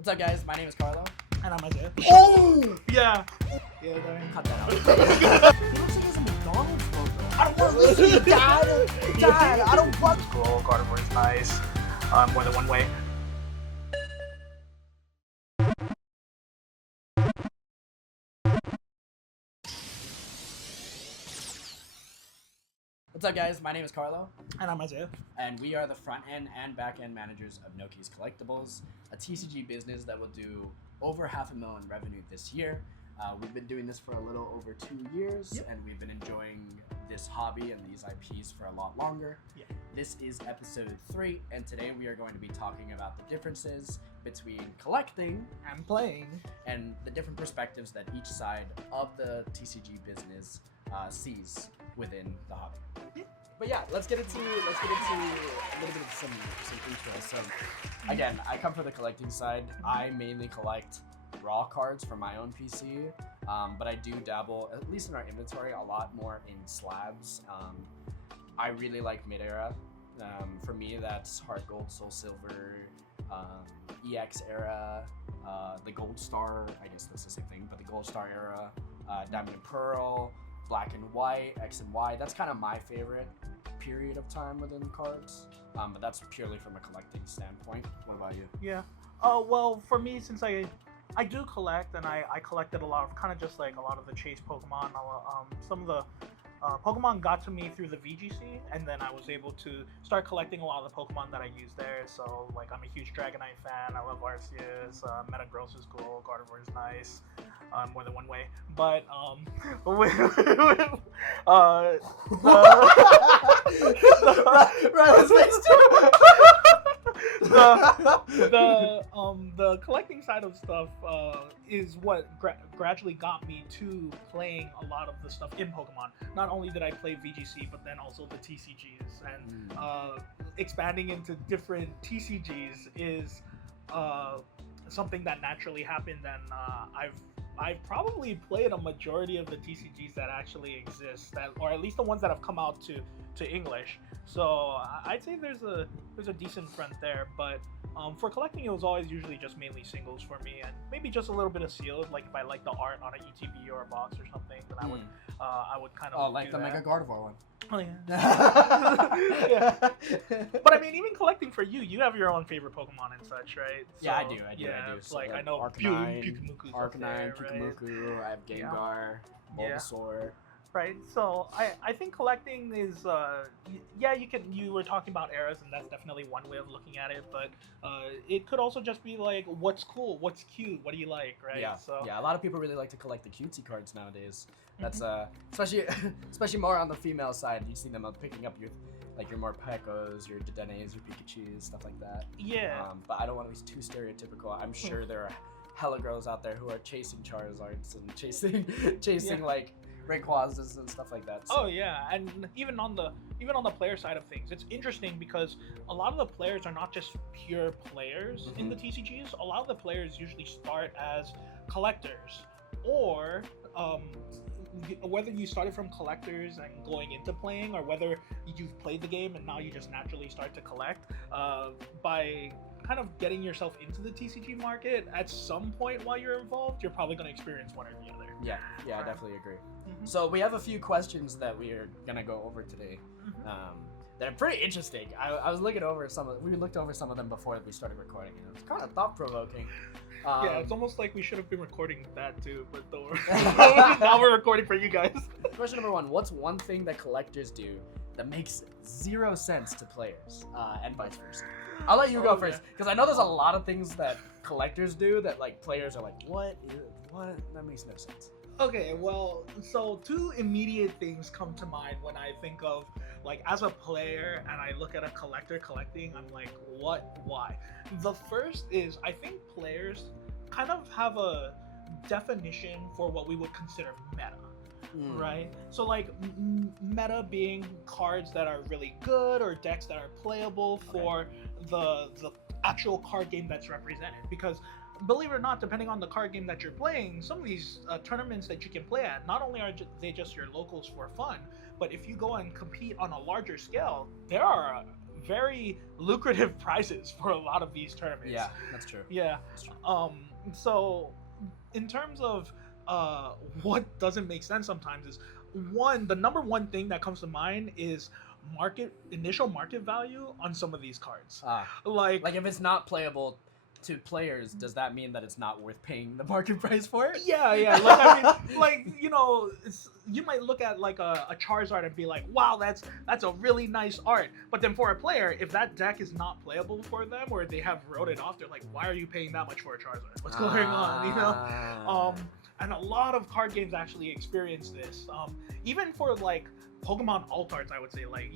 What's up, guys? My name is Carlo. And I'm Isaiah. Oh! Yeah. Yeah, cut that out. He looks like he has a McDonald's logo. I don't want to listen to you, Dad. Dad, I don't want. Cool, Gardevoir's nice. More than one way. What's up, guys? My name is Carlo. And I'm Isaiah. And we are the front end and back end managers of Noki's Collectibles, a TCG business that will do over $500,000 revenue this year. We've been doing this for a little over 2 years, and we've been enjoying this hobby and these IPs for a lot longer. Yeah. This is episode 3, and today we are going to be talking about the differences between collecting and playing, and the different perspectives that each side of the TCG business sees within the hobby. But yeah, let's get into a little bit of some intro. So again, I come from the collecting side. I mainly collect raw cards for my own PC, but I do dabble, at least in our inventory, a lot more in slabs. I really like mid-era. For me, that's Heart Gold, Soul Silver, EX era, the Gold Star, I guess that's the same thing, but the Gold Star era, Diamond and Pearl, Black and White, X and Y. That's kind of my favorite period of time within cards, but that's purely from a collecting standpoint. What about you? Yeah. Well, for me, since I do collect, and I collected a lot of kind of just like a lot of the chase Pokemon. Some of the Pokemon got to me through the VGC, and then I was able to start collecting a lot of the Pokemon that I use there. So like I'm a huge Dragonite fan. I love Arceus. Metagross is cool. Gardevoir is nice. More than one way, but right, his face too. The collecting side of stuff is what gradually got me to playing a lot of the stuff in Pokemon. Not only did I play VGC, but then also the TCGs, and expanding into different TCGs is something that naturally happened, and I've probably played a majority of the TCGs that actually exist, or at least the ones that have come out to English. So I'd say there's a decent front there, but for collecting, it was always usually just mainly singles for me, and maybe just a little bit of sealed. Like if I like the art on an ETB or a box or something, then I would kind of like the that. Mega Gardevoir one. Oh yeah. Yeah. But I mean, even collecting for you have your own favorite Pokemon and such, right? So, Yeah, I do. Yeah, So, like I know Arcanine, Arcanine, Pyukumuku, I have Gengar, Bulbasaur. Right, so I think collecting is you were talking about eras, and that's definitely one way of looking at it, but it could also just be like, what's cool, what's cute, what do you like, right? Yeah, so yeah, a lot of people really like to collect the cutesy cards nowadays. That's especially more on the female side. You see them picking up your more Pekos, your Dedenes, your Pikachus, stuff like that. Yeah. But I don't want to be too stereotypical. I'm sure there are hella girls out there who are chasing Charizards and chasing like Rayquazas and stuff like that. So. Oh yeah, and even on the player side of things, it's interesting because a lot of the players are not just pure players in the TCGs. A lot of the players usually start as collectors, or whether you started from collectors and going into playing, or whether you've played the game and now you just naturally start to collect, by kind of getting yourself into the TCG market at some point while you're involved, you're probably going to experience one or the other. Yeah, I definitely agree. So we have a few questions that we are going to go over today that are pretty interesting. I was looking over we looked over some of them before we started recording, and it was kind of thought-provoking. Yeah, it's almost like we should have been recording that too, but now we're recording for you guys. Question number 1, what's one thing that collectors do that makes 0 sense to players, and vice versa? I'll let you go first, because I know there's a lot of things that collectors do that like players are like, what? That makes no sense. Okay, well, so 2 immediate things come to mind when I think of, like, as a player and I look at a collector collecting, I'm like, what? Why? The first is, I think players kind of have a definition for what we would consider meta. Right? So like meta being cards that are really good or decks that are playable for the actual card game that's represented, because believe it or not, depending on the card game that you're playing, some of these tournaments that you can play at, not only are they just your locals for fun, but if you go and compete on a larger scale, there are very lucrative prizes for a lot of these tournaments. Yeah, that's true. Yeah. That's true. So in terms of what doesn't make sense sometimes is the number one thing that comes to mind is initial market value on some of these cards. Like if it's not playable to players, does that mean that it's not worth paying the market price for it? Yeah. Like I mean, like you might look at like a Charizard and be like, wow, that's a really nice art. But then for a player, if that deck is not playable for them or they have wrote it off, they're like, why are you paying that much for a Charizard? What's going on? And a lot of card games actually experience this. Even for like Pokemon alt arts, I would say, like,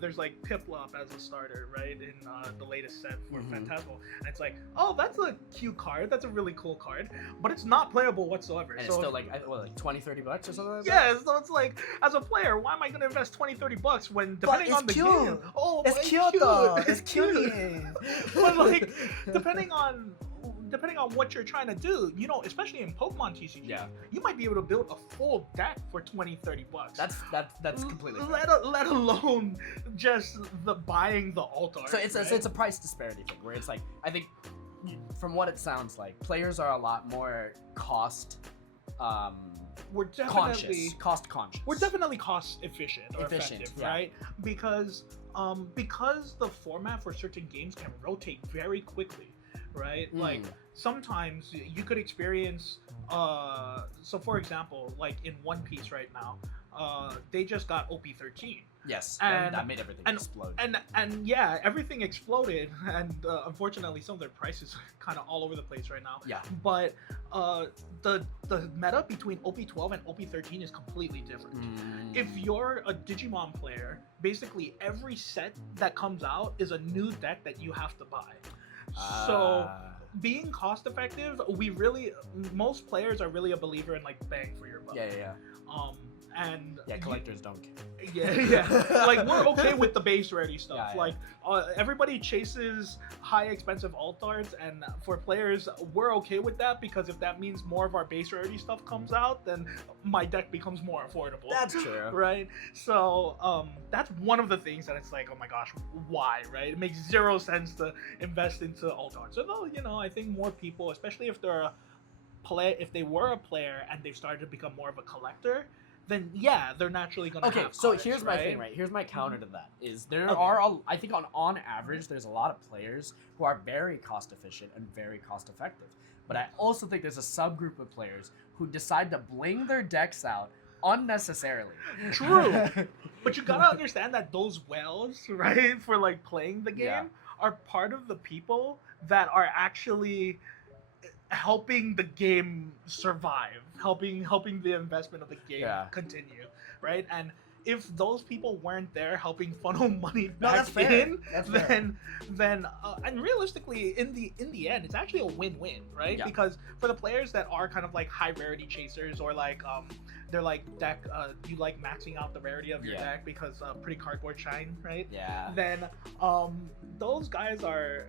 there's like Piplup as a starter, right, in the latest set for Phantasmal, and it's like, oh, that's a cute card, that's a really cool card, but it's not playable whatsoever. And so it's still like $20-$30 or something like that? Yeah, so it's like, as a player, why am I gonna invest $20-$30 when depending on the game? Oh, it's cute though. It's cute. But like, depending on what you're trying to do, especially in Pokemon TCG, you might be able to build a full deck for $20-$30. That's completely let alone just the buying the alt art. So it's a price disparity thing where it's like, I think from what it sounds like, players are a lot more cost conscious. We're definitely cost efficient or effective, right? Because the format for certain games can rotate very quickly. Right? Like sometimes you could experience so for example, like in One Piece right now, they just got OP13. Yes, and that made everything explode. And yeah, everything exploded, and unfortunately some of their prices are kind of all over the place right now. Yeah. But the meta between OP12 and OP13 is completely different. If you're a Digimon player, basically every set that comes out is a new deck that you have to buy. So being cost effective, most players are really a believer in like bang for your buck. Yeah. And collectors don't care. Yeah. Like we're okay with the base rarity stuff. Yeah. Like everybody chases high expensive alt arts, and for players, we're okay with that because if that means more of our base rarity stuff comes out, then my deck becomes more affordable. That's true. Right? So that's one of the things that it's like, oh my gosh, why? Right? It makes zero sense to invest into alt arts. Although, I think more people, especially if if they were a player and they've started to become more of a collector, then they're naturally gonna have cards, so here's my right? thing, right? Here's my counter to that is there are I think on average there's a lot of players who are very cost efficient and very cost effective, but I also think there's a subgroup of players who decide to bling their decks out unnecessarily. True. But you gotta understand that those whales, right, for like playing the game are part of the people that are actually helping the game survive, helping the investment of the game continue, right? And if those people weren't there helping funnel money back in, then and realistically, in the end, it's actually a win-win, right? Yeah. Because for the players that are kind of like high rarity chasers, or like they're like deck, you like maxing out the rarity of your deck because pretty cardboard shine, right? Yeah. Then those guys are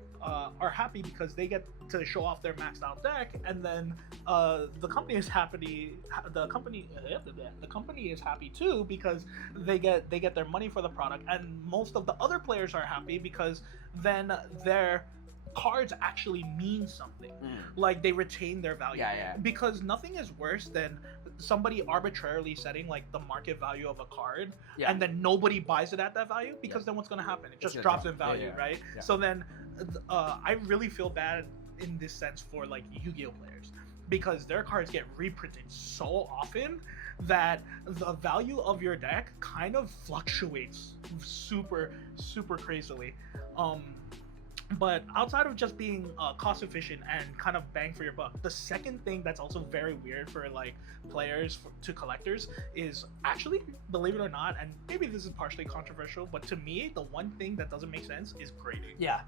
happy because they get to show off their maxed out deck, and then the company is happy. The company is happy too because they get their money for the product, and most of the other players are happy because then their cards actually mean something. Like they retain their value. Because nothing is worse than somebody arbitrarily setting like the market value of a card, and then nobody buys it at that value, because then what's going to happen? It just drops in value, right? So then I really feel bad in this sense for like Yu-Gi-Oh players, because their cards get reprinted so often that the value of your deck kind of fluctuates super crazily. But outside of just being cost efficient and kind of bang for your buck, the second thing that's also very weird for like players to collectors is actually, believe it or not, and maybe this is partially controversial, but to me, the one thing that doesn't make sense is grading. Yeah,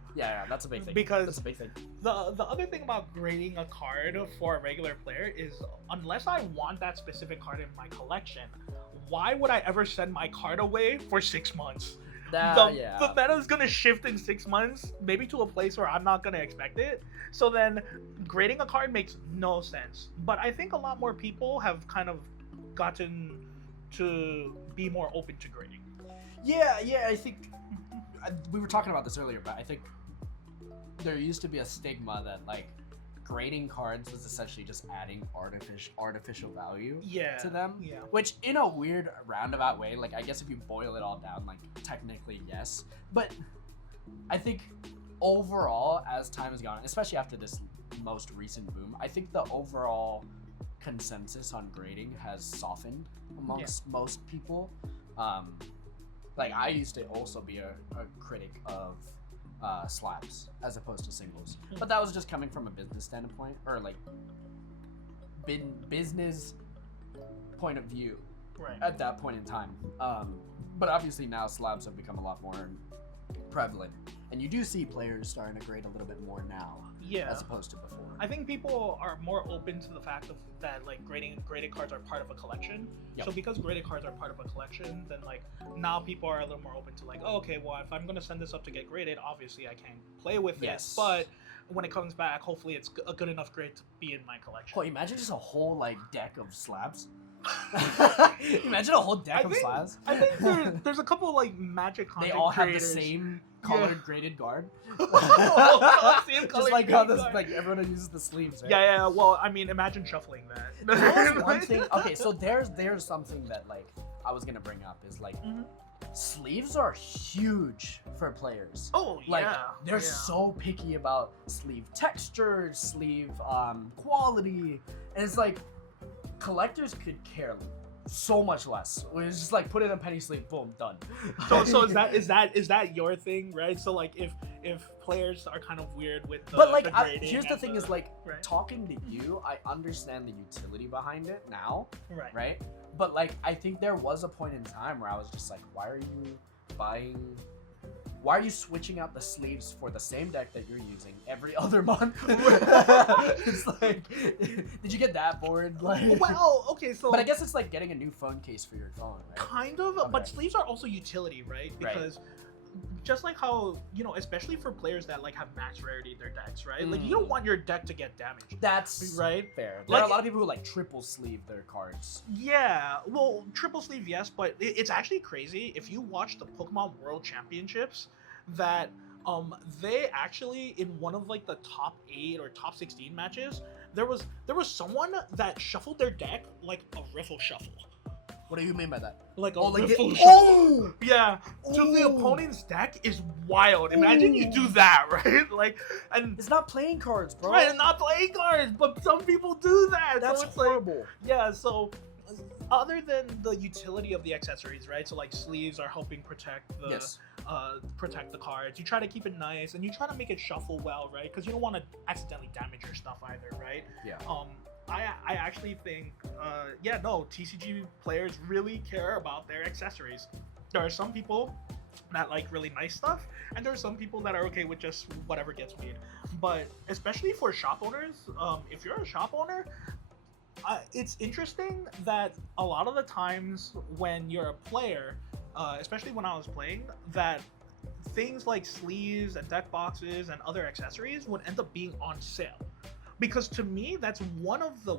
that's a big thing. Because that's a big thing. The other thing about grading a card for a regular player is, unless I want that specific card in my collection, why would I ever send my card away for 6 months? The meta is gonna shift in 6 months, maybe to a place where I'm not gonna expect it. So then grading a card makes no sense. But I think a lot more people have kind of gotten to be more open to grading. Yeah, I we were talking about this earlier, but I think there used to be a stigma that like grading cards was essentially just adding artificial value to them. Yeah. Which in a weird roundabout way, like I guess if you boil it all down, like technically yes. But I think overall, as time has gone, especially after this most recent boom, I think the overall consensus on grading has softened amongst most people. Like I used to also be a critic of slabs as opposed to singles, but that was just coming from a business standpoint or like business point of view at that point in time. But obviously now slabs have become a lot more prevalent, and you do see players starting to grade a little bit more now as opposed to before. I think people are more open to the fact of that like graded cards are part of a collection. So because graded cards are part of a collection, then like now people are a little more open to like, oh, okay, well if I'm gonna send this up to get graded, obviously I can play with it. But when it comes back, hopefully it's a good enough grade to be in my collection. Well, imagine just a whole like deck of slabs. Imagine a whole deck of slabs. I think there's a couple like Magic content They all have creators. the same colored graded guard. Same Just like how this, like everyone uses the sleeves, right? Yeah. Well, I mean, imagine shuffling that. That was one thing. Okay, so there's something that like I was gonna bring up is like sleeves are huge for players. Oh Like they're so picky about sleeve texture, sleeve quality, and it's like collectors could care so much less. It's just like put in a penny sleeve, boom, done. So is that your thing, right? So like if players are kind of weird with the, but like grading here's the thing is like right? talking to you, I understand the utility behind it now, Right. right? But like I think there was a point in time where I was just like, why are you switching out the sleeves for the same deck that you're using every other month? It's like, did you get that bored? Like, Well, okay, so but I guess it's like getting a new phone case for your phone, right? kind of, Okay. but sleeves are also utility, right? Because just like how, you know, especially for players that like have max rarity in their decks, right? Like you don't want your deck to get damaged. That's right. fair. There Like- are a lot of people who like triple sleeve their cards. Yeah, well, triple sleeve, yes, but it's actually crazy if you watch the Pokemon World Championships that they actually in one of like the top 8 or top 16 matches, there was someone that shuffled their deck like a riffle shuffle. What do you mean by that? Like a Oh, like riffle the, shuffle. Yeah, to the Ooh. opponent's deck is wild. Imagine you do that, right? Like, and It's not playing cards, bro. right, and not playing cards, but some people do that. That's so it's horrible. Like, yeah, so other than the utility of the accessories, right? So like sleeves are helping protect the protect the cards. You try to keep it nice, and you try to make it shuffle well, right? Because you don't want to accidentally damage your stuff either, right? Yeah. I actually think, TCG players really care about their accessories. There are some people that like really nice stuff, and there are some people that are okay with just whatever gets made. But especially for shop owners, if you're a shop owner, it's interesting that a lot of the times when you're a player, especially when I was playing, that things like sleeves and deck boxes and other accessories would end up being on sale. Because to me, that's one of the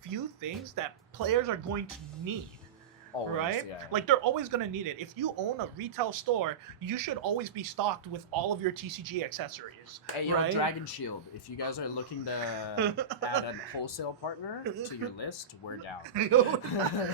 few things that players are going to need. Always, right? yeah. Like they're always gonna need it. If you own a retail store, you should always be stocked with all of your TCG accessories. Hey, yo, right? Dragon Shield, if you guys are looking to add a wholesale partner to your list, we're down.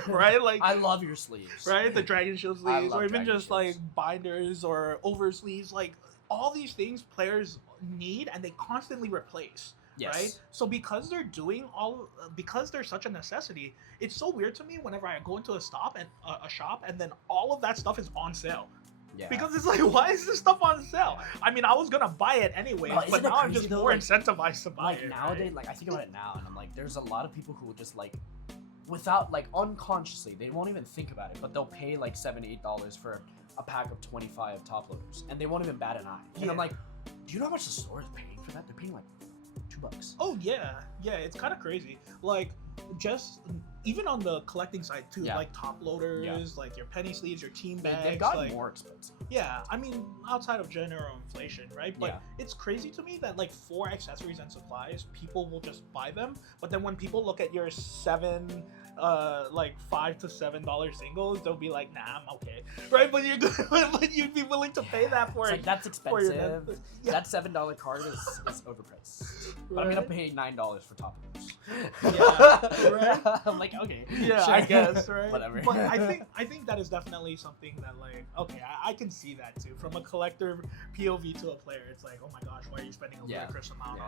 Right? Like I love your sleeves. right? The Dragon Shield sleeves, love or even Dragon just like Shields. binders or over sleeves, like all these things players need and they constantly replace. Yes. Right? So because they're such a necessity, it's so weird to me whenever I go into a shop and then all of that stuff is on sale. Yeah. Because it's like, why is this stuff on sale? I mean, I was gonna buy it anyway, No, but isn't it now I'm crazy just though, more like- incentivized to buy like it. nowadays, right? like I think about it now, and I'm like, there's a lot of people who will just like, without like unconsciously, they won't even think about it, but they'll pay like $7-8 for a pack of 25 top loaders, and they won't even bat an eye. And I'm Yeah. like, do you know how much the store is paying for that? They're paying like $2. Oh yeah, it's kind of crazy. Like, just even on the collecting side too, Yeah. like top loaders, like your penny sleeves, your team bags. They've gotten like, more expensive. yeah, I mean, outside of general inflation, right? But Yeah. it's crazy to me that like for accessories and supplies, people will just buy them. But then when people look at your like $5 to $7 singles, they'll be like, nah, I'm okay, right? But you'd be willing to pay that for It's it. like, that's for your expensive. net- yeah. That $7 card is overpriced. But I'm gonna Right. pay $9 for top loaders. Yeah, right? I'm like, okay. Yeah, sure. I guess, right? Whatever. But I think that is definitely something that like, okay, I can see that too. From a collector POV to a player, it's like, oh my gosh, why are you spending a ludicrous amount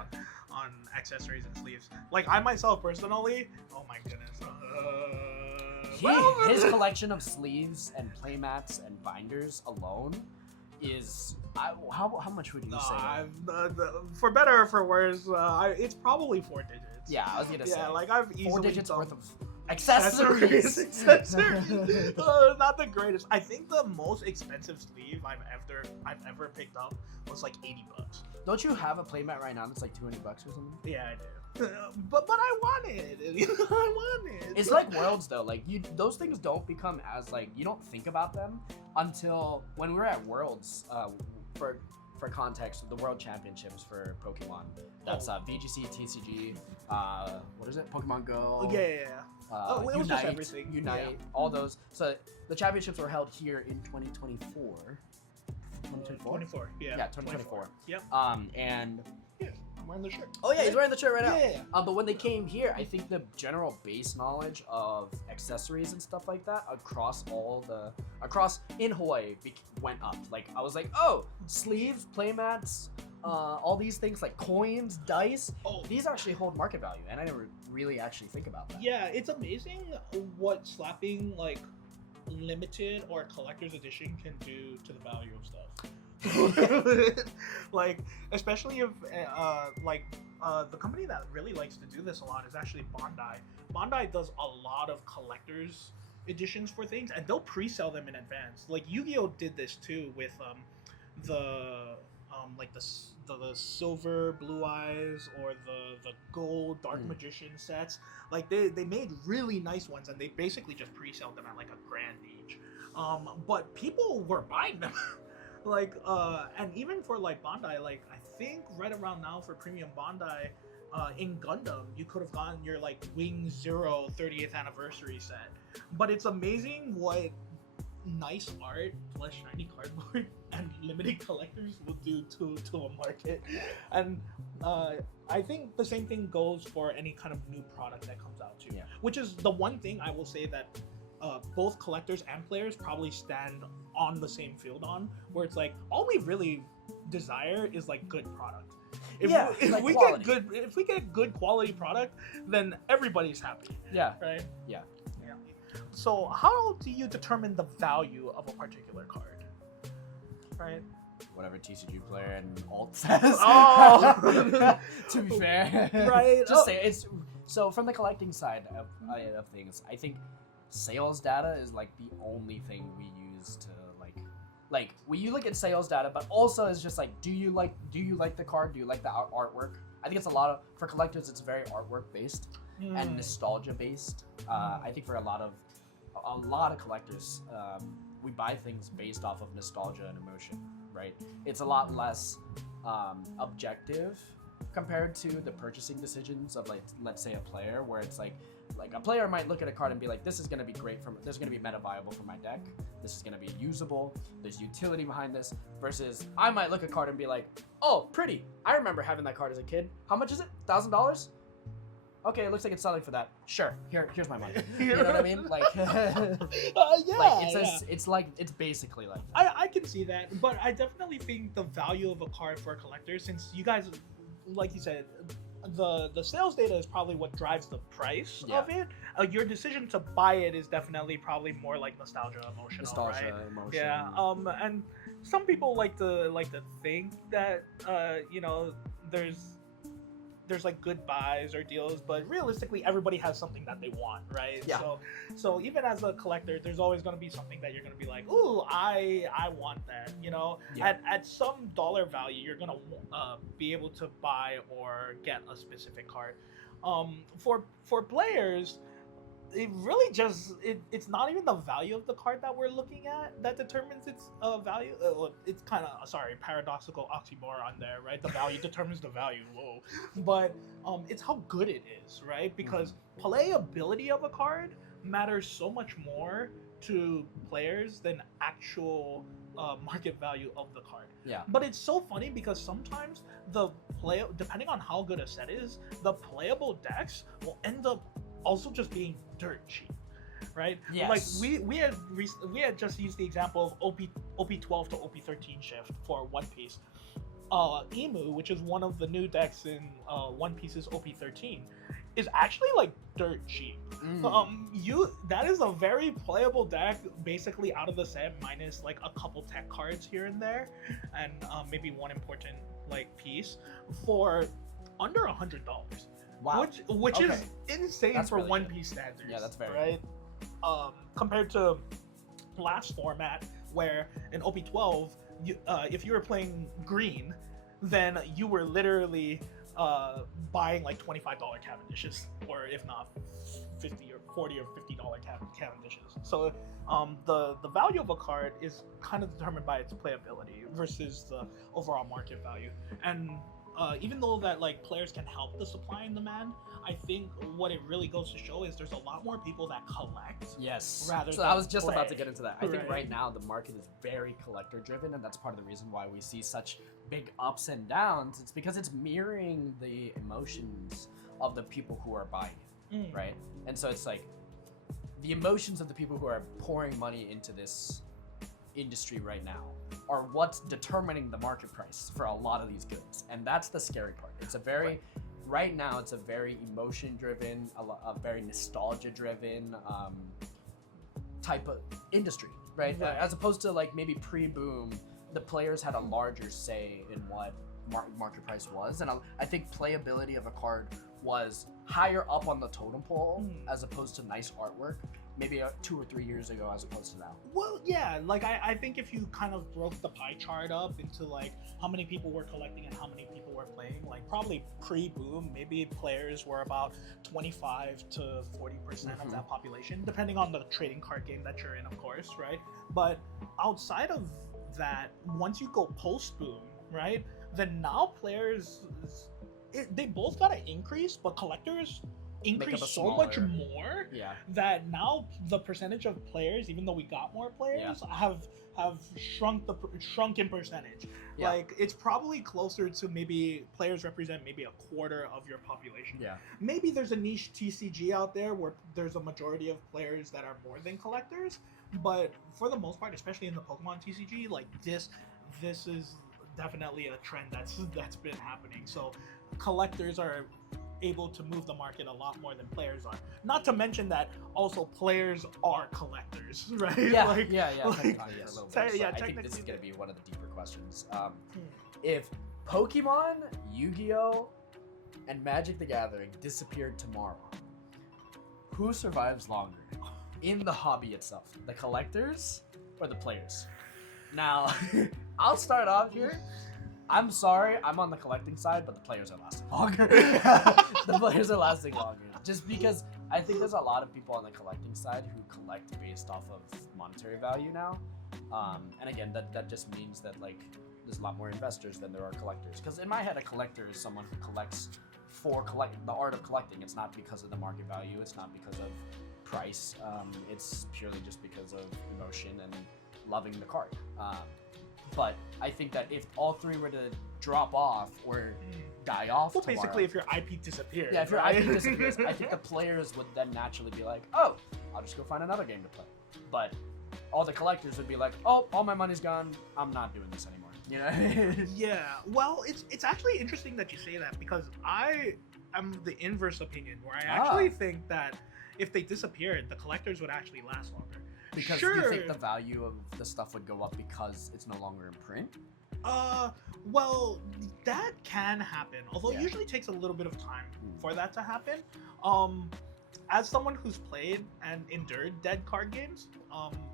on accessories and sleeves? Like I myself personally, oh my goodness. His collection of sleeves and playmats and binders alone is how much would you say? For better or for worse, it's probably 4 digits. Yeah, I was gonna say. Yeah, like I've easily 4 digits done worth of accessories. accessories. Not the greatest. I think the most expensive sleeve I've ever picked up was like $80. Don't you have a playmat right now that's like $200 or something? Yeah, I do. But I want it. I want it. It's like Worlds though. Like those things don't become as like you don't think about them until when we were at Worlds. For context, the World Championships for Pokemon. That's VGC, TCG. What is it? Pokemon Go. Yeah. It was just Unite, everything. Unite, all those. So the championships were held here in 2024. 24. Yeah. Yeah, 2024. Yep. And I'm wearing the shirt. oh yeah, he's wearing the shirt right now. Yeah. But when they came here, I think the general base knowledge of accessories and stuff like that across in Hawaii went up. Like I was like, oh, sleeves, playmats, all these things like coins, dice. Oh, These actually hold market value, and I never really actually think about that. yeah. It's amazing what slapping like limited or collector's edition can do to the value of stuff. Like especially if the company that really likes to do this a lot is actually Bandai. Bandai does a lot of collector's editions for things, and they'll pre-sell them in advance. Like Yu-Gi-Oh did this too with the silver blue eyes or the gold dark magician sets. Like they made really nice ones, and they basically just pre-sold them at like $1,000 each. But people were buying them. Like and even for like Bandai, like I think right around now for premium Bandai, in Gundam you could have gotten your like Wing Zero 30th anniversary set. But it's amazing what nice art plus shiny cardboard and limited collectors will do to a market. And I think the same thing goes for any kind of new product that comes out too. Yeah. Which is the one thing I will say that both collectors and players probably stand on the same field on, where it's like all we really desire is like good product. If we get good quality product, then everybody's happy. Yeah. Right? Yeah. So how do you determine the value of a particular card? Right? Whatever TCG player and alt says. Oh! To be fair. Right. Just say it's so from the collecting side of things, I think sales data is like the only thing we use to like you look at sales data, but also it's just like do you like the card? Do you like the artwork? I think it's a lot of for collectors it's very artwork based and nostalgia based. I think for a lot of collectors, we buy things based off of nostalgia and emotion, right? It's a lot less objective compared to the purchasing decisions of like let's say a player, where it's like a player might look at a card and be like, this is going to be great this is going to be meta viable for my deck, this is going to be usable, there's utility behind this, versus I might look at a card and be like, oh, pretty, I remember having that card as a kid, how much is it, $1,000? Okay, it looks like it's selling for that. Sure, here's my money. You know what I mean? Like, it's basically like that. I can see that, but I definitely think the value of a card for a collector, since you guys, like you said, the sales data is probably what drives the price of it. Your decision to buy it is definitely probably more like nostalgia, emotional, right? Emotion. Yeah. And some people like to think that there's like good buys or deals, but realistically everybody has something that they want, right? Yeah. So even as a collector, there's always going to be something that you're going to be like, ooh, I want that, Yeah. At some dollar value you're going to be able to buy or get a specific card. For players, it really just it's not even the value of the card that we're looking at that determines its value. It's kind of paradoxical oxymoron there, right? The value determines the value. Whoa, but it's how good it is, right? Because playability of a card matters so much more to players than actual market value of the card. Yeah. But it's so funny because sometimes depending on how good a set is, the playable decks will end up also just being dirt cheap, right? Yes. Like we had just used the example of OP12 to OP13 shift for One Piece. Emu, which is one of the new decks in One Piece's OP13, is actually like dirt cheap. That is a very playable deck, basically out of the set, minus like a couple tech cards here and there, and maybe one important like piece for under $100. Wow. Which Okay. is insane That's for really One good. Piece standards. Yeah, that's very right. Compared to last format, where in OP12, if you were playing green, then you were literally buying like $25 Cavendishes, or if not 50 or 40 or $50 Cavendishes. So the value of a card is kind of determined by its playability versus the overall market value. And even though that like players can help the supply and demand, I think what it really goes to show is there's a lot more people that collect. Yes. Rather So than I was just about to play. get into that. I think Right. right now the market is very collector driven, and that's part of the reason why we see such big ups and downs. It's because it's mirroring the emotions of the people who are buying it, right? And so it's like the emotions of the people who are pouring money into this industry right now are what's determining the market price for a lot of these goods, and that's the scary part. It's a very right now it's a very emotion driven, a very nostalgia driven type of industry, right? Right. As opposed to like maybe pre-boom, the players had a larger say in what market price was, and I think playability of a card was higher up on the totem pole as opposed to nice artwork maybe 2 or 3 years ago as opposed to now. Well, yeah, like I think if you kind of broke the pie chart up into like how many people were collecting and how many people were playing, like probably pre-boom, maybe players were about 25 to 40% of that population, depending on the trading card game that you're in, of course, right? But outside of that, once you go post-boom, right, then now players, they both got an increase, but collectors increase a so much smaller- more Yeah. that now the percentage of players, even though we got more players, have shrunk in percentage. Yeah. Like it's probably closer to maybe players represent maybe a quarter of your population. Yeah. Maybe there's a niche TCG out there where there's a majority of players that are more than collectors, but for the most part, especially in the Pokemon TCG, like this is definitely a trend that's been happening. So collectors are able to move the market a lot more than players are. Not to mention that also players are collectors, right? Yeah, like, yeah, like, technically, yes. yeah, I think this technically is going to be one of the deeper questions. Hmm. If Pokemon, Yu-Gi-Oh, and Magic the Gathering disappeared tomorrow, who survives longer in the hobby itself? The collectors or the players? Now, I'll start off here. I'm sorry, I'm on the collecting side, but the players are lasting longer. The players are lasting longer. Just because I think there's a lot of people on the collecting side who collect based off of monetary value now. And again, that just means that like there's a lot more investors than there are collectors. Because in my head, a collector is someone who collects for the art of collecting. It's not because of the market value. It's not because of price. It's purely just because of emotion and loving the card. But I think that if all three were to drop off or die off well, tomorrow, basically, if your IP disappears. yeah, if your right? IP disappears, I think the players would then naturally be like, oh, I'll just go find another game to play. But all the collectors would be like, oh, all my money's gone. I'm not doing this anymore. You know? Yeah, well, it's actually interesting that you say that because I am the inverse opinion where I actually think that if they disappeared, the collectors would actually last longer. Because sure. you think the value of the stuff would go up because it's no longer in print? Well, that can happen, although Yeah. it usually takes a little bit of time for that to happen. as someone who's played and endured dead card games,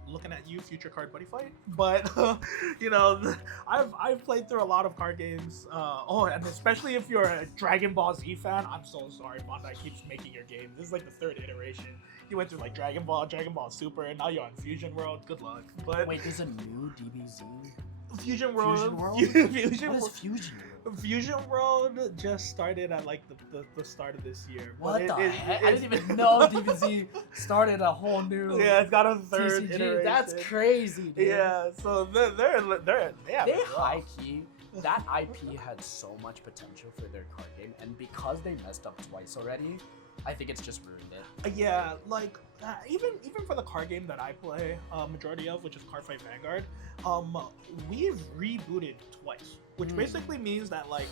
looking at you, future card buddy fight. But you know, I've played through a lot of card games. And especially if you're a Dragon Ball Z fan, I'm so sorry, Bandai keeps making your game. This is like the third iteration. You went through like Dragon Ball Super, and now you're on Fusion World. Good luck. But wait, there's a new DBZ. Fusion World. Fusion World. Fusion What is World. Fusion World? Fusion World just started at like the start of this year. What But the heck? I didn't even know DBZ started a whole new. Yeah, it's got a third TCG. iteration. That's crazy, dude. Yeah, so They high key. That IP had so much potential for their card game, and because they messed up twice already, I think it's just ruined it. Yeah, like even for the card game that I play, majority of, which is Cardfight Vanguard, we've rebooted twice, which basically means that like,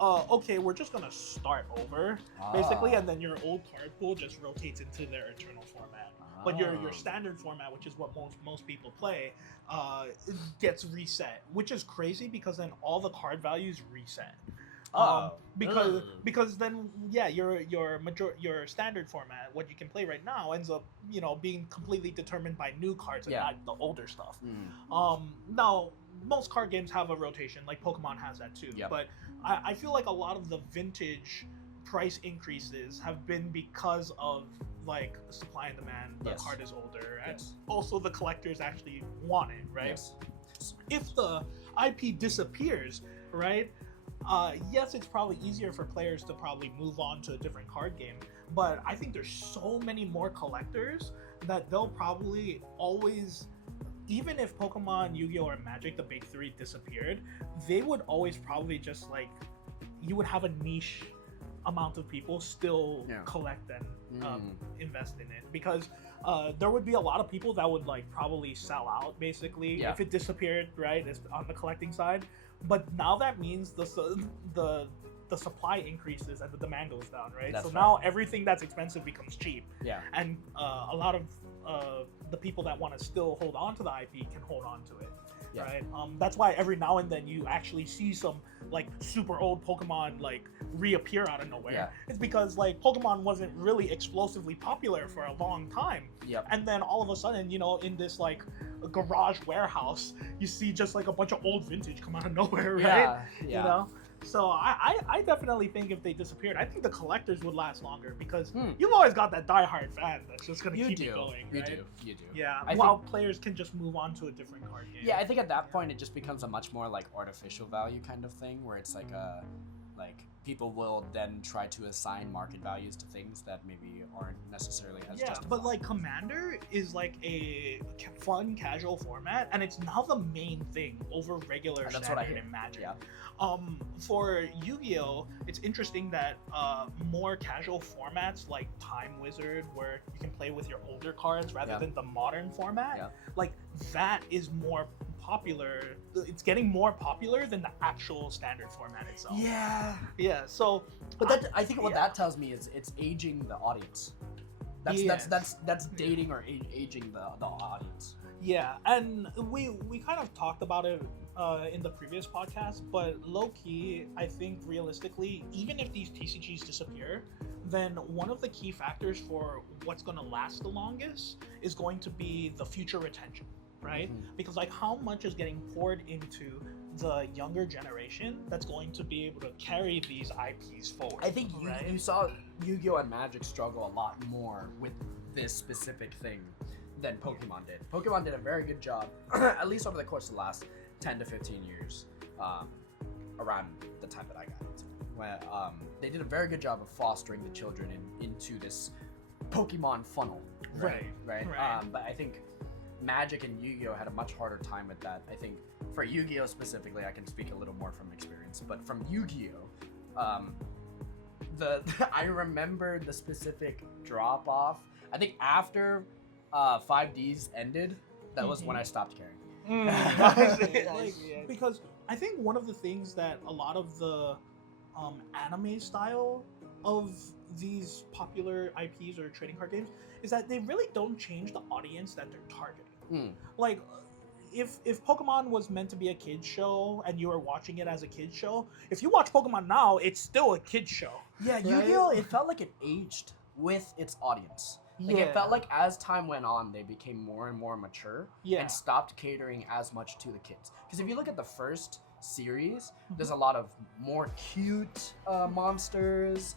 okay, we're just gonna start over, basically, and then your old card pool just rotates into their eternal format. But your standard format, which is what most people play, gets reset, which is crazy because then all the card values reset. Because then your standard format, what you can play right now, ends up being completely determined by new cards and not the older stuff. Now most card games have a rotation, like Pokemon has that too. But I feel like a lot of the vintage price increases have been because of like supply and demand. The card is older, and also the collectors actually want it, right? If the IP disappears, right? Yes, it's probably easier for players to probably move on to a different card game, but I think there's so many more collectors that they'll probably always, even if Pokemon, Yu-Gi-Oh, or Magic, the big three, disappeared, they would always probably just like, you would have a niche amount of people still collect and invest in it, because there would be a lot of people that would like probably sell out basically if it disappeared, right? It's on the collecting side. But now that means the supply increases and the demand goes down, right? That's now everything that's expensive becomes cheap. Yeah. And a lot of the people that want to still hold on to the IP can hold on to it. Yeah. Right. That's why every now and then you actually see some like super old Pokemon like reappear out of nowhere. Yeah. It's because like Pokemon wasn't really explosively popular for a long time. Yep. And then all of a sudden, in this like garage warehouse, you see just like a bunch of old vintage come out of nowhere, right? Yeah. So I definitely think if they disappeared, I think the collectors would last longer, because you've always got that diehard fan that's just gonna keep it going. Right? You do. Yeah. While players can just move on to a different card game. Yeah, I think at that point it just becomes a much more like artificial value kind of thing, where it's like people will then try to assign market values to things that maybe aren't necessarily as justified. But like Commander is like a fun, casual format, and it's now the main thing over regular Standard and Magic. Yeah. For Yu-Gi-Oh, it's interesting that more casual formats like Time Wizard, where you can play with your older cards rather than the modern format, like that is more popular. It's getting more popular than the actual standard format itself. Yeah. So, but I think what that tells me is it's aging the audience. That's dating or aging the audience. Yeah, and we kind of talked about it in the previous podcast, but low-key, I think realistically, even if these TCGs disappear, then one of the key factors for what's going to last the longest is going to be the future retention, right? Because like how much is getting poured into the younger generation that's going to be able to carry these IPs forward. I think you saw Yu-Gi-Oh! And Magic struggle a lot more with this specific thing than Pokemon did. Pokemon did a very good job, at least over the course of the last 10 to 15 years, around the time that I got into it. Where, they did a very good job of fostering the children into this Pokemon funnel. Right. But I think Magic and Yu-Gi-Oh! Had a much harder time with that. I think for Yu-Gi-Oh! Specifically, I can speak a little more from experience, but from Yu-Gi-Oh! I remember the specific drop-off. I think after 5Ds ended, that was when I stopped caring. Because I think one of the things that a lot of the anime style of these popular IPs or trading card games is that they really don't change the audience that they're targeting. Like, if Pokemon was meant to be a kid's show and you were watching it as a kid's show, if you watch Pokemon now, it's still a kid's show. Yeah, Yu-Gi-Oh! It felt like it aged with its audience. Like it felt like as time went on, they became more and more mature and stopped catering as much to the kids. Because if you look at the first series, there's a lot of more cute monsters.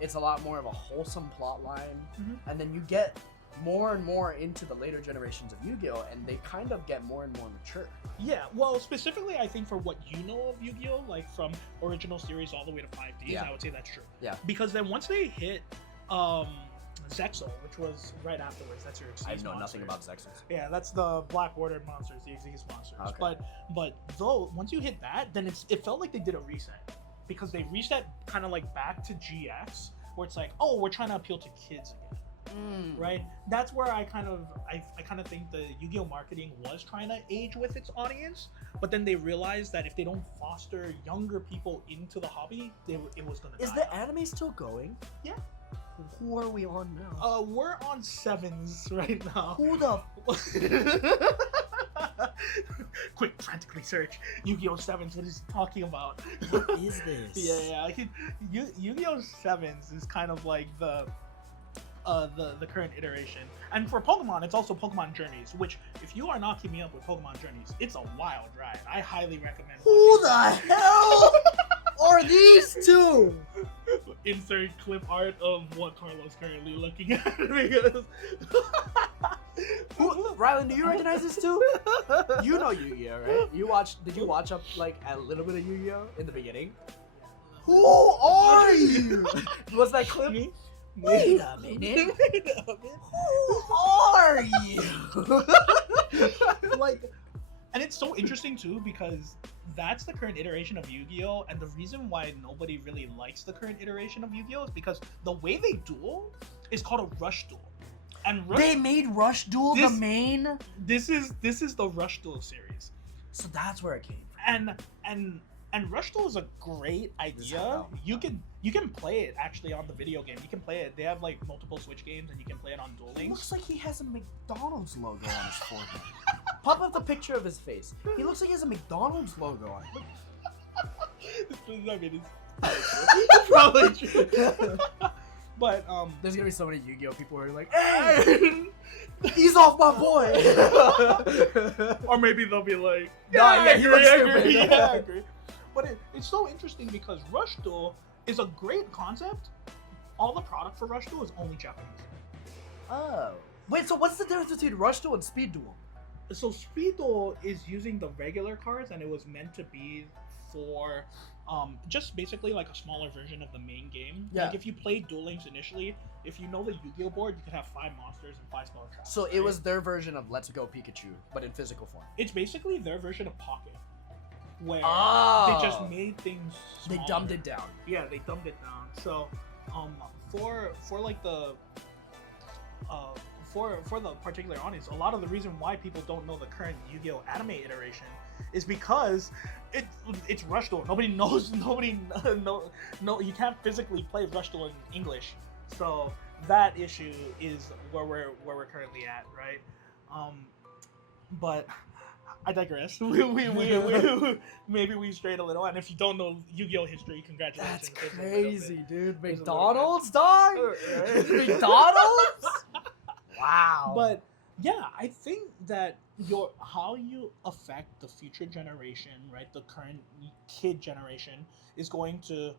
It's a lot more of a wholesome plot line. And then you get more and more into the later generations of Yu-Gi-Oh! And they kind of get more and more mature. Yeah, well, specifically, I think for what you know of Yu-Gi-Oh! Like from original series all the way to 5Ds, I would say that's true. Yeah. Because then once they hit Zexal, which was right afterwards, that's your Xyz I know monster. nothing about Zexal. Yeah, that's the black bordered monsters, the Xyz monsters. Okay. But though once you hit that, then it felt like they did a reset, because they reset kind of like back to GX, where it's like, oh, we're trying to appeal to kids again. Right? That's where I kind of think the Yu-Gi-Oh! Marketing was trying to age with its audience, but then they realized that if they don't foster younger people into the hobby, it was gonna die. Is the anime still going? Yeah. Who are we on now? We're on 7s right now. Who the? Quick, frantically search Yu-Gi-Oh! 7s. What is he talking about? What is this? Yeah. Yu-Gi-Oh! 7s is kind of like the current iteration. And for Pokemon, it's also Pokemon Journeys, which, if you are not keeping up with Pokemon Journeys, it's a wild ride. I highly recommend. Who the hell are these two? Insert clip art of what Carlos currently looking at, because Rylan, do you recognize this too? You know Yu-Gi-Oh, right? Did you watch up like a little bit of Yu-Gi-Oh in the beginning? Who are you? Was that clip? Wait a minute. Who are you? Like, and it's so interesting too, because that's the current iteration of Yu-Gi-Oh! And the reason why nobody really likes the current iteration of Yu-Gi-Oh! is because the way they duel is called a Rush Duel. And they made Rush Duel the main? This is the Rush Duel series. So that's where it came from. And Rush Duel is a great idea. You can play it actually on the video game. You can play it. They have like multiple Switch games, and you can play it on Duel Links. It looks like he has a McDonald's logo on his forehead. Pop up the picture of his face. He looks like he has a McDonald's logo on it. I mean, it's probably true. But there's gonna be so many Yu-Gi-Oh people who are like, "Hey, ease off my boy." Or maybe they'll be like, "Yeah, I agree." But it's so interesting because Rush Duel is a great concept. All the product for Rush Duel is only Japanese. Oh. Wait, so what's the difference between Rush Duel and Speed Duel? So Speed Duel is using the regular cards, and it was meant to be for just basically like a smaller version of the main game. Yeah. Like if you played Duel Links initially, if you know the Yu-Gi-Oh board, you could have 5 monsters and 5 spell traps. So it was their version of Let's Go Pikachu, but in physical form. It's basically their version of Pocket, where they just made things smaller. They dumbed it down. Yeah, they dumbed it down. So for like the for the particular audience, a lot of the reason why people don't know the current Yu-Gi-Oh anime iteration is because it's Rush Duel. Nobody knows. You can't physically play Rush Duel in English. So that issue is where we're currently at, right? But I digress. Maybe we strayed a little. And if you don't know Yu-Gi-Oh history, congratulations. That's crazy, dude. McDonald's, dog? McDonald's? Wow. But yeah, I think that how you affect the future generation, right? The current kid generation is going to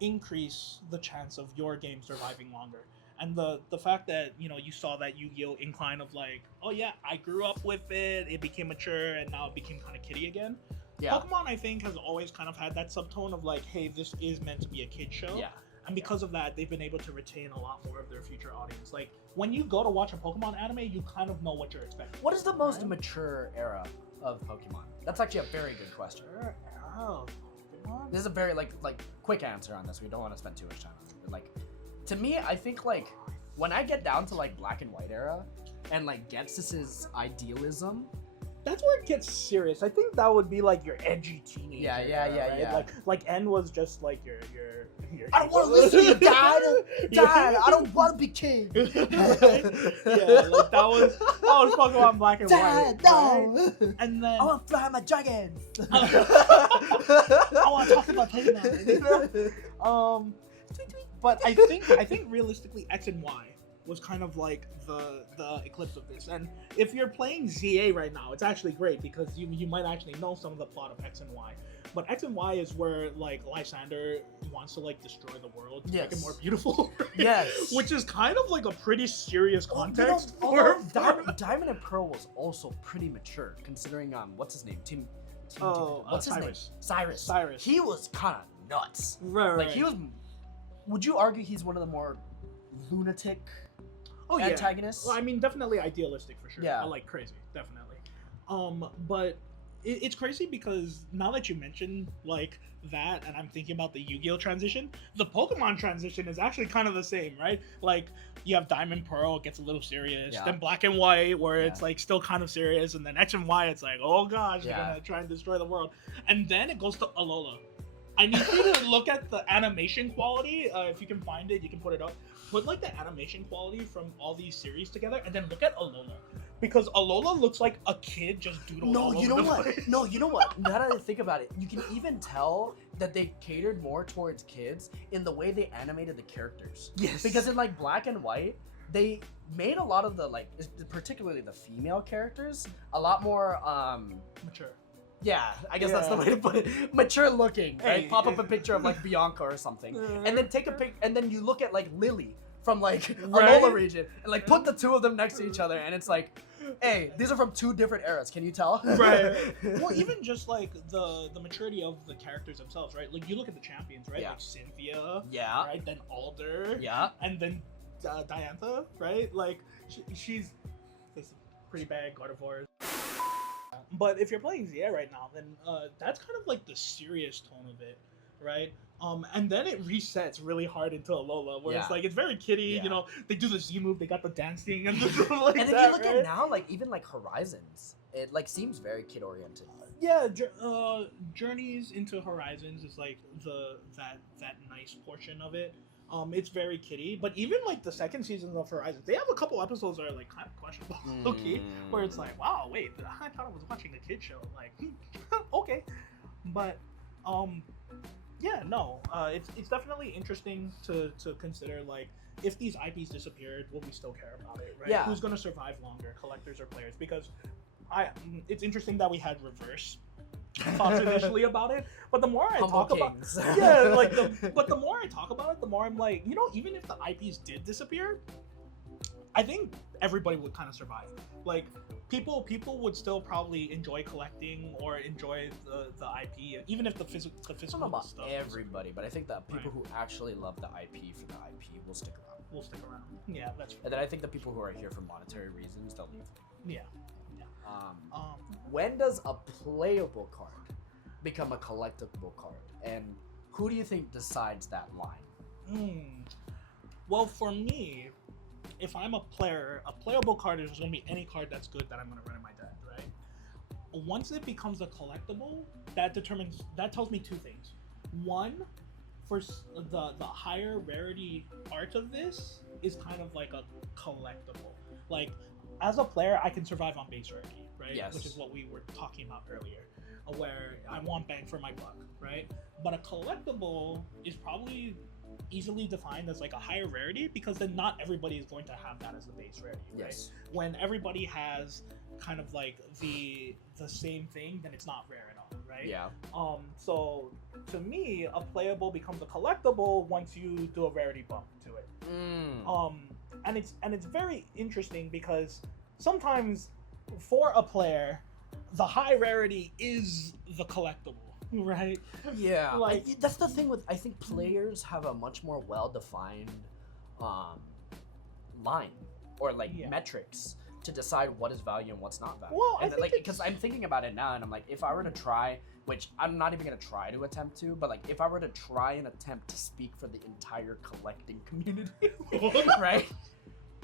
increase the chance of your game surviving longer. And the fact that, you saw that Yu-Gi-Oh incline of like, oh yeah, I grew up with it became mature, and now it became kind of kiddie again. Yeah. Pokemon, I think, has always kind of had that subtone of like, hey, this is meant to be a kid show. Yeah. And because of that, they've been able to retain a lot more of their future audience. Like, when you go to watch a Pokemon anime, you kind of know what you're expecting. What is the most mature era of Pokemon? That's actually a very good question. This is a very, like quick answer on this. We don't want to spend too much time on it. But, like, to me, I think, like, when I get down to, like, Black and White era, and, like, Getsis's idealism... That's where it gets serious. I think that would be, like, your edgy teenager. Yeah. Like, N was just, like, your I don't want to listen to you, Dad! Dad, I don't want to be king! Yeah, like, that was Pokemon Black and White. Dad, no! Right? And then... I want to fly my dragons! I want to talk about Pokemon. But I think realistically X and Y was kind of like the eclipse of this. And if you're playing ZA right now, it's actually great because you might actually know some of the plot of X and Y. But X and Y is where like Lysander wants to like destroy the world to make it more beautiful. Right? Yes. Which is kind of like a pretty serious context although Diamond and Pearl was also pretty mature considering what's his name? What's his name? Cyrus. He was kind of nuts. Right. Like he was. Would you argue he's one of the more lunatic antagonists? Well, I mean, definitely idealistic for sure. Yeah. I like crazy, definitely. But it's crazy because now that you mentioned like that, and I'm thinking about the Yu-Gi-Oh transition, the Pokemon transition is actually kind of the same, right? Like you have Diamond Pearl, it gets a little serious, then Black and White, where it's like still kind of serious, and then X and Y, it's like, oh gosh, they're gonna try and destroy the world, and then it goes to Alola. I need you to look at the animation quality. If you can find it, you can put it up. Put like the animation quality from all these series together, and then look at Alola, because Alola looks like a kid just doodled. No, you know what? No, you know what? Now that I think about it, you can even tell that they catered more towards kids in the way they animated the characters. Yes. Because in like Black and White, they made a lot of the like, particularly the female characters, a lot more mature. Yeah, I guess that's the way to put it. Mature looking, right? Hey, Pop up a picture of like Bianca or something, and then take a pic, and then you look at like Lily from like Alola region, and like put the two of them next to each other, and it's like, hey, these are from two different eras. Can you tell? Right. Well, even just like the maturity of the characters themselves, right? Like you look at the champions, right? Yeah. Like Cynthia. Yeah. Right. Then Alder. Yeah. And then Diantha, right? Like she's this pretty bad Gardevoir. But if you're playing Zia right now, then that's kind of like the serious tone of it, right? And then it resets really hard into Alola, where it's like it's very kiddie. You know, they do the Z move, they got the dancing and the stuff like that. And if you look at now, like even like Horizons, it like seems very kid oriented. Yeah, Journeys into Horizons is like that nice portion of it. It's very kiddie, but even like the second season of Horizons, they have a couple episodes that are like kind of questionable, okay, where it's like, wow, wait, I thought I was watching the kid show, like, okay, but yeah, no, it's definitely interesting to consider like if these IPs disappeared, will we still care about it, right? Yeah. Who's gonna survive longer, collectors or players? Because it's interesting that we had reverse thoughts initially about it, but the more I talk about but the more I talk about it, the more I'm like, you know, even if the IPs did disappear, I think everybody would kind of survive. Like people would still probably enjoy collecting or enjoy the IP, even if the physical I don't know about stuff everybody, but I think that people who actually love the IP for the IP will stick around. Yeah, that's true. And then I think the people who are here for monetary reasons, they'll leave. Yeah. When does a playable card become a collectible card, and who do you think decides that line? Well, for me, if I'm a player, a playable card is going to be any card that's good that I'm going to run in my deck, right? Once it becomes a collectible, that tells me two things. One, for the higher rarity part of this is kind of like a collectible. Like, as a player, I can survive on base rarity, right? Yes. Which is what we were talking about earlier, where I want bang for my buck, right? But a collectible is probably easily defined as like a higher rarity, because then not everybody is going to have that as the base rarity, right? Yes. When everybody has kind of like the same thing, then it's not rare at all, right? Yeah. So to me, a playable becomes a collectible once you do a rarity bump to it. And it's very interesting because sometimes for a player, the high rarity is the collectible, right? Yeah, Like that's the thing with, I think players have a much more well-defined line or like metrics to decide what is value and what's not value. Well, and like, because I'm thinking about it now, and I'm like, if I were to try, which I'm not even gonna try to attempt to, but like, if I were to try and attempt to speak for the entire collecting community, right?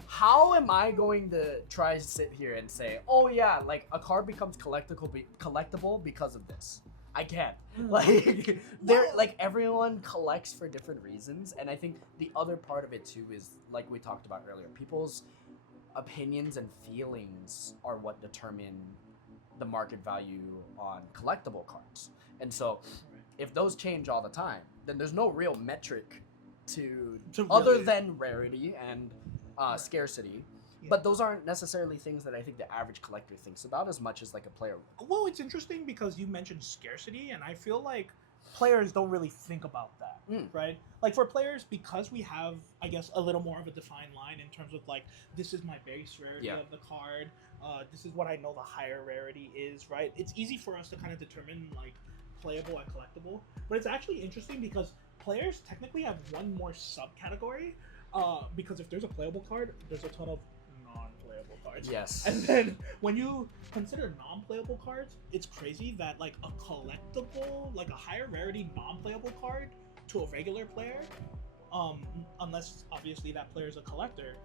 How am I going to try to sit here and say, oh yeah, like a card becomes collectible because of this? I can't. Like, like everyone collects for different reasons, and I think the other part of it too is, like we talked about earlier, people's opinions and feelings are what determine the market value on collectible cards. And so if those change all the time, then there's no real metric to To other really- than rarity and scarcity. Yeah. But those aren't necessarily things that I think the average collector thinks about as much as like a player. Well, it's interesting because you mentioned scarcity, and I feel like players don't really think about that, right? Like for players, because we have, I guess, a little more of a defined line in terms of like, this is my base rarity Yeah. of the card. This is what I know the higher rarity is, right? It's easy for us to kind of determine like playable and collectible, but it's actually interesting because players technically have one more subcategory. Because if there's a playable card, there's a ton of non-playable cards. Yes. And then when you consider non-playable cards, it's crazy that like a collectible, like a higher rarity non-playable card to a regular player, unless obviously that player is a collector,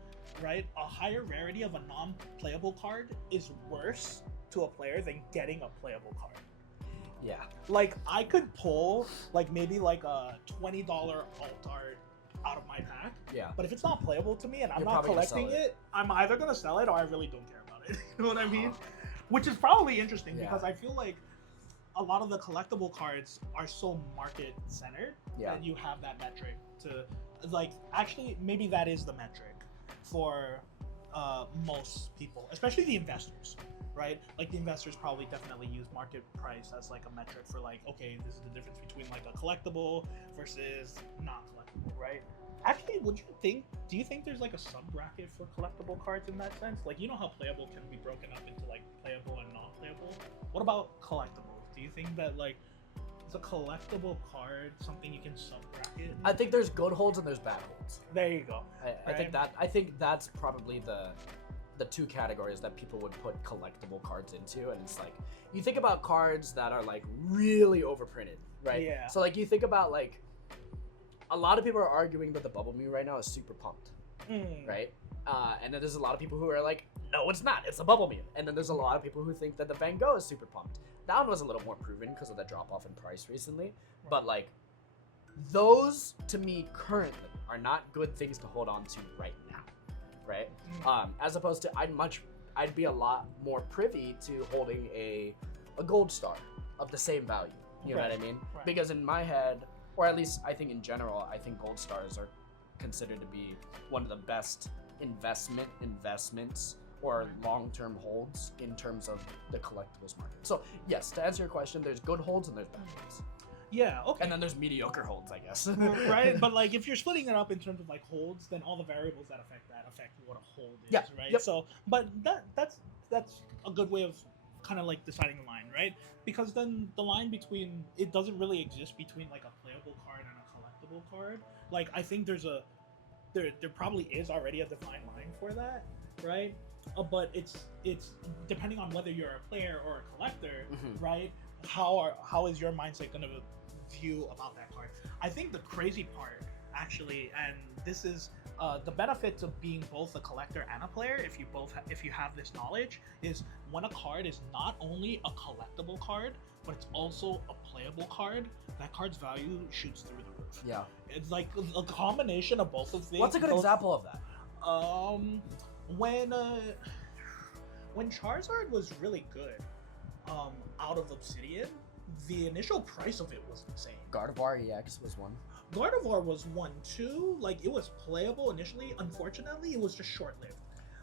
right? A higher rarity of a non-playable card is worse to a player than getting a playable card. Yeah. Like I could pull like maybe like a $20 alt art out of my pack, Yeah. but if it's not playable to me and I'm You're not probably gonna collecting sell it, I'm either gonna sell it or I really don't care about it. You know what I mean? Uh-huh. Which is probably interesting Yeah. because I feel like a lot of the collectible cards are so market centered Yeah. that you have that metric to like actually maybe that is the metric for most people, especially the investors, right? Like the investors probably definitely use market price as like a metric for like, okay, this is the difference between like a collectible versus not collectible, right? Actually, do you think there's like a sub bracket for collectible cards in that sense? Like, you know how playable can be broken up into like playable and non-playable? What about collectibles? Do you think that like is a collectible card something you can sub bracket? I think there's good holds and there's bad holds. There you go. I think that's probably the two categories that people would put collectible cards into, and it's like you think about cards that are like really overprinted, right? Yeah. So like you think about like a lot of people are arguing that the Bubble Mew right now is super pumped, right? And then there's a lot of people who are like, no, it's not. It's a Bubble Mew. And then there's a lot of people who think that the Van Gogh is super pumped. That one was a little more proven because of the drop off in price recently. But like, those to me currently are not good things to hold on to right now, right? As opposed to I'd be a lot more privy to holding a gold star of the same value. You know what I mean? Right. Because in my head, or at least I think in general, I think gold stars are considered to be one of the best investments or long-term holds in terms of the collectibles market. So yes, to answer your question, there's good holds and there's bad holds. Yeah, okay. And then there's mediocre holds, I guess. Right, but like if you're splitting it up in terms of like holds, then all the variables that affect what a hold is, Yeah, right? yep. So, but that's a good way of kind of like deciding the line, right? Because then the line between it doesn't really exist between like a playable card and a collectible card. Like I think there probably is already a defined line for that, right? But it's depending on whether you're a player or a collector, right? How is your mindset going to view about that card? I think the crazy part actually, and this is the benefit of being both a collector and a player, if you have this knowledge, is when a card is not only a collectible card but it's also a playable card, that card's value shoots through the roof. Yeah. It's like a combination of both of these. What's a good example of that? When Charizard was really good, out of Obsidian, the initial price of it was insane. Gardevoir EX was one. Gardevoir was one too. Like it was playable initially. Unfortunately, it was just short-lived.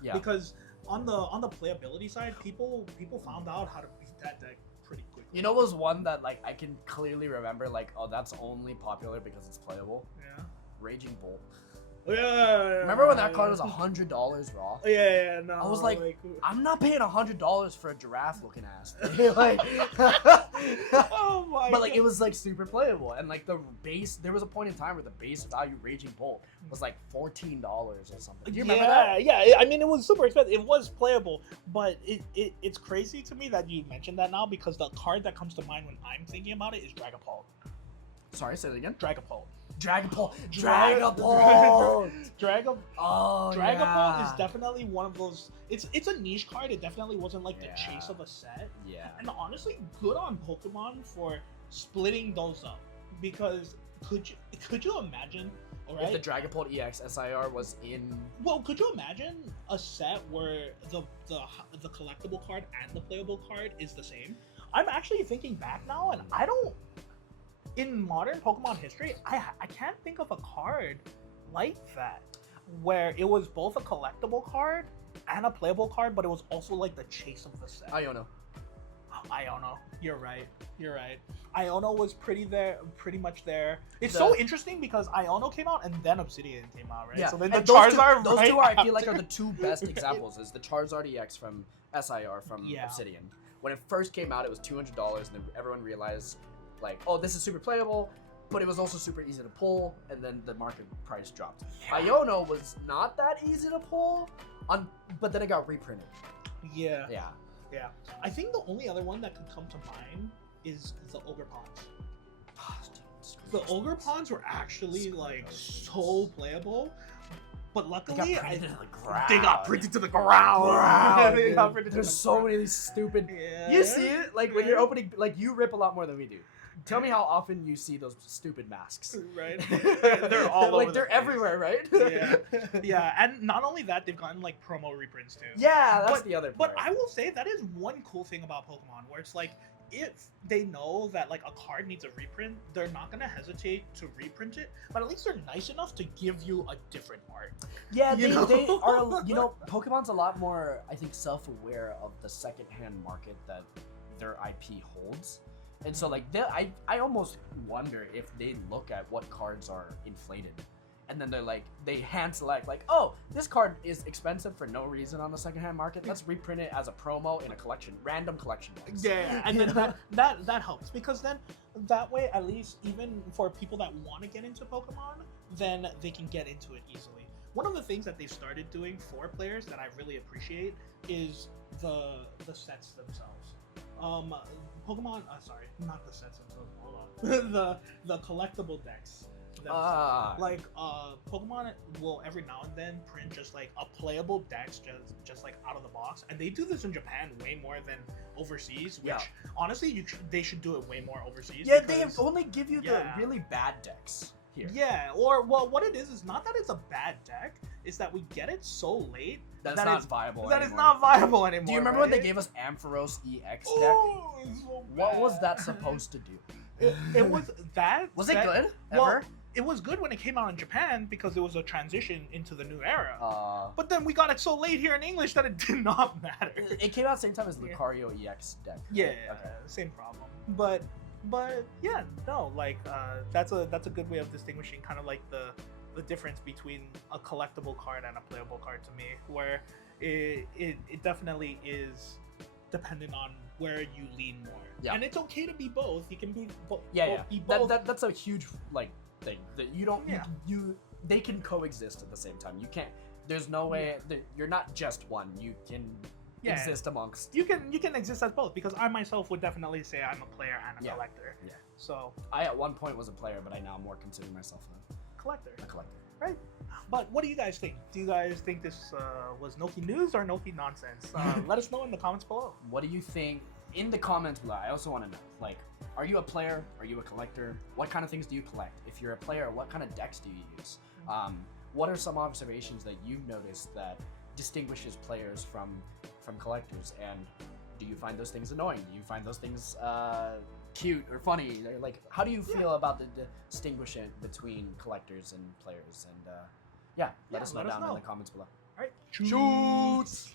Yeah. Because on the playability side, people found out how to beat that deck pretty quickly. You know, was one that like I can clearly remember, like, oh, that's only popular because it's playable. Yeah. Raging Bull. Yeah. Remember when that card was $100 raw? Yeah, no. I was like, I'm not paying $100 for a giraffe looking ass. like, oh my but like God. it was like super playable, and like the base. There was a point in time where the base value Raging Bolt was like $14 or something. Do you remember that? Yeah. I mean, it was super expensive. It was playable, but it's crazy to me that you mentioned that now because the card that comes to mind when I'm thinking about it is Dragapult. Sorry, say that again. Dragapult. Dragapult. Dragapult. Oh, Dragapult yeah. is definitely one of those. It's a niche card. It definitely wasn't like the chase of a set. Yeah. And honestly, good on Pokemon for splitting those up because could you imagine? All right. If the Dragapult EX SIR was in. Well, could you imagine a set where the collectible card and the playable card is the same? I'm actually thinking back now, and I don't in modern Pokemon history, I can't think of a card like that where it was both a collectible card and a playable card, but it was also like the chase of the set. Iono. Iono. You're right. Iono was pretty much there. It's so interesting because Iono came out and then Obsidian came out, right? Yeah. So then the And Charizard. those right two are, I feel like, after. are the two best examples. Is the Charizard EX from SIR from Obsidian. When it first came out, it was $200, and then everyone realized, like, oh, this is super playable, but it was also super easy to pull, and then the market price dropped. Yeah. Iono was not that easy to pull, but then it got reprinted. Yeah. Yeah. Yeah. I think the only other one that could come to mind is the Ogre Pawns. The Ogre Pawns were actually like so playable, but luckily they got printed to the ground. They got printed to There's the so ground. many stupid. Yeah. You see it like when you're opening, like you rip a lot more than we do. Tell me how often you see those stupid masks. Right? They're all over like the they're place. everywhere, right? Yeah. Yeah, and not only that, they've gotten like promo reprints too. Yeah, that's But- the other But part. I will say that is one cool thing about Pokemon, where it's like, if they know that like a card needs a reprint, they're not gonna hesitate to reprint it. But at least they're nice enough to give you a different art. Yeah, You they know? are. You know, Pokemon's a lot more, I think, self-aware of the secondhand market that their IP holds, and so like I almost wonder if they look at what cards are inflated, and then they hand select like, oh, this card is expensive for no reason on the secondhand market. Let's reprint it as a promo in a random collection box. Yeah, and then that helps, because then that way, at least even for people that want to get into Pokemon, then they can get into it easily. One of the things that they started doing for players that I really appreciate is the sets themselves. Pokemon, sorry, not the sets themselves. Hold on, the collectible decks. Like Pokemon will every now and then print just like a playable dex just like out of the box, and they do this in Japan way more than overseas, which honestly they should do it way more overseas. Yeah, because, they only give you the really bad decks here. yeah, or well, what it is not that it's a bad deck, it's that we get it so late That's not viable. that anymore. it's not viable anymore. Do you remember when they gave us Ampharos EX deck? Oh, it's so What was bad. that supposed to do? It was that. Was it set- good? Well, Ever? it was good when it came out in Japan because it was a transition into the new era. Uh, But then we got it so late here in English that it did not matter. it came out same time as Lucario EX deck. Yeah, right? Okay. same problem. But yeah, no, like that's a good way of distinguishing kind of like the difference between a collectible card and a playable card to me, where it definitely is dependent on where you lean more. Yeah. And it's okay to be both. You can be Yeah. be both. That's a huge like thing that you don't. Yeah. You they can coexist at the same time. You can't. There's no way that you're not just one. You can exist amongst. You can exist as both, because I myself would definitely say I'm a player and a collector. Yeah. So I at one point was a player, but I now more consider myself collector. a collector. Right. But what do you guys think? Do you guys think this was Noki news or Noki nonsense? Let us know in the comments below. What do you think in the comments below? I also want to know, like, are you a player? Are you a collector? What kind of things do you collect? If you're a player, what kind of decks do you use? What are some observations that you've noticed that distinguishes players from collectors? And do you find those things annoying? Do you find those things cute or funny? Or, like, how do you feel about the distinguishing between collectors and players? And let us know down in the comments below. All right. Shoots!